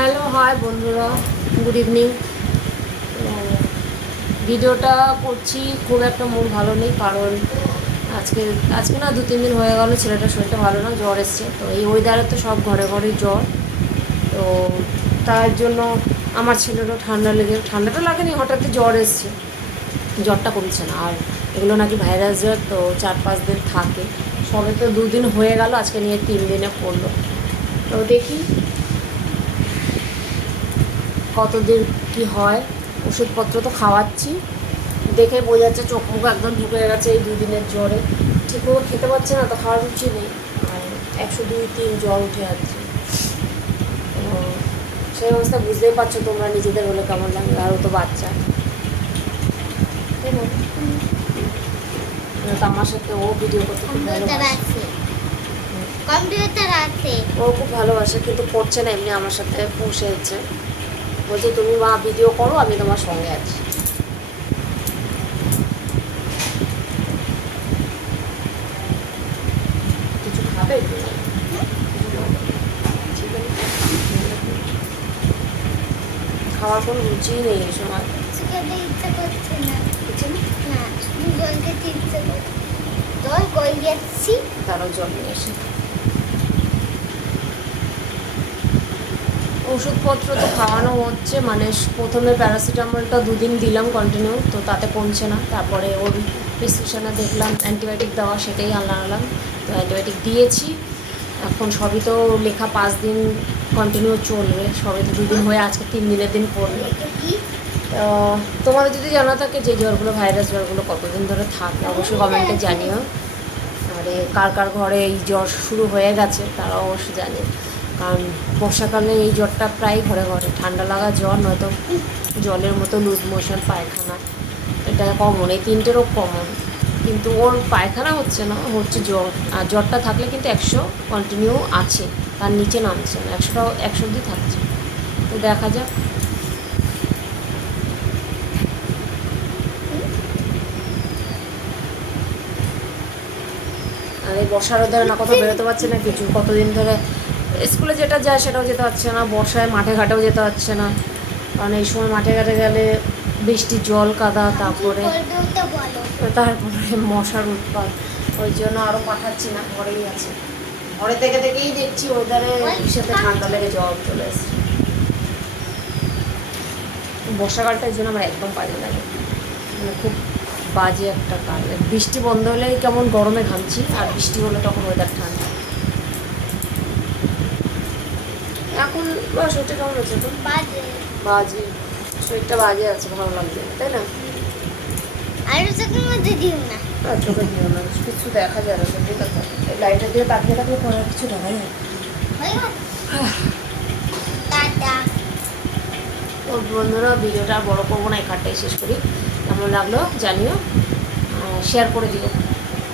Hello hi বন্ধুরা, good evening. ভিডিওটা করছি, খুব একটা মুড ভালো নেই, কারণ আজকে আজকে না 2-3 দিন হয়ে গেল ছেলেটার শরীরটা ভালো না, জ্বর এসছে। তো এই ওয়েদারে তো সব ঘরে ঘরে জ্বর, তো তার জন্য আমার ছেলেরও ঠান্ডাটা লাগেনি, হঠাৎ জ্বর এসছে, জ্বরটা কমছে না। আর এগুলো নাকি ভাইরাস জ্বর, তো 4-5 দিন থাকে। সবে তো 2 দিন হয়ে গেল, আজকে নিয়ে 3 দিনে পড়লো। তো দেখি কতদিন কি হয়। ওষুধপত্র তো খাওয়াচ্ছি, দেখে বোঝা যাচ্ছে চোখ মুখ একদম ঢুকে গেছে এই 2 দিনের জ্বরে। ঠিকমতো খেতে পারছে না, তো খাওয়ার রুচি নেই, আর 102-3 জ্বর উঠে যাচ্ছে। তো সেই অবস্থা বুঝতেই পারছো তোমরা, নিজেদের হলে কেমন লাগে, আরও তো বাচ্চা, তাই না? তো আমার সাথে ও ভিডিও করতে খুব ভালোবাসে, ও খুব ভালোবাসে, কিন্তু করছে না, এমনি আমার সাথে বসেছে, বলছে তুমি মা ভিডিও করো, আমি তোমার সঙ্গে আছি। কিছু খাবে? খাওয়ার কোনো রুচিই নেই এই সময়। তারও জল নিয়ে এসে ওষুধপত্র তো খাওয়ানো হচ্ছে, মানে প্রথমে প্যারাসিটামলটা 2 দিন দিলাম কন্টিনিউ, তো তাতে কমছে না। তারপরে ওর প্রেসক্রিপশানে দেখলাম অ্যান্টিবায়োটিক দেওয়া, সেটাই আনলাম, তো অ্যান্টিবায়োটিক দিয়েছি। এখন সবই তো লেখা 5 দিন কন্টিনিউ চলবে, সবে তো 2 দিন হয়ে আজকে 3 দিনের দিন পড়লো। তো তোমাদের যদি জানা থাকে যে জ্বরগুলো, ভাইরাস জ্বরগুলো কতদিন ধরে থাকে, অবশ্যই কমেন্টে জানিও। আরে কার কার ঘরে এই জ্বর শুরু হয়ে গেছে তারা অবশ্যই জানে, কারণ বর্ষাকালে এই জ্বরটা প্রায় ঘরে ঘরে, ঠান্ডা লাগা জ্বর, নয়তো জলের মতো লুজ মোশন, পায়খানা, এটা কমন, এই 3টেরও কমন। কিন্তু ওর পায়খানা হচ্ছে না, হচ্ছে জ্বর। আর জ্বরটা থাকলে কিন্তু 100 কন্টিনিউ আছে, তার নিচে নামছে না, 100 অবধি থাকছে। তো দেখা যাক। আর এই বর্ষার ধরে না কোথাও বেরোতে পারছে না কিছু, কতদিন ধরে স্কুলে যেটা যায় সেটাও যেতে পারছে না, বর্ষায় মাঠে ঘাটেও যেতে পারছে না, কারণ এই সময় মাঠে ঘাটে গেলে বৃষ্টির জল কাদা, তারপরে মশার উৎপাত, ওই জন্য আরও পাঠাচ্ছি না, ঘরেই আছে। ঘরে থেকে থেকেই দেখছি ওয়েদারে সাথে ঠান্ডা লেগে জ্বর চলে এসছে। বর্ষাকালটা এই জন্য আমার একদম বাজে লাগে, মানে খুব বাজে একটা কাল। বৃষ্টি বন্ধ হলেই কেমন গরমে ঘামছি, আর বৃষ্টি হলে তখন ওয়েদার ঠান্ডা। এখন শরীরটা কেমন আছে? তো বাজে, শরীরটা বাজে আছে, ভালো লাগছে না, তাই না? চোখে দিও না, কিছু দেখা যায় না, সত্যি কথা। লাইটের দিয়ে তাকিয়ে থাকলে পরে কিছু দেখা যায়। তো বন্ধুরা, ভিডিওটা বড় করবো না, এখানটাই শেষ করি। কেমন লাগলো জানিও, শেয়ার করে দিও।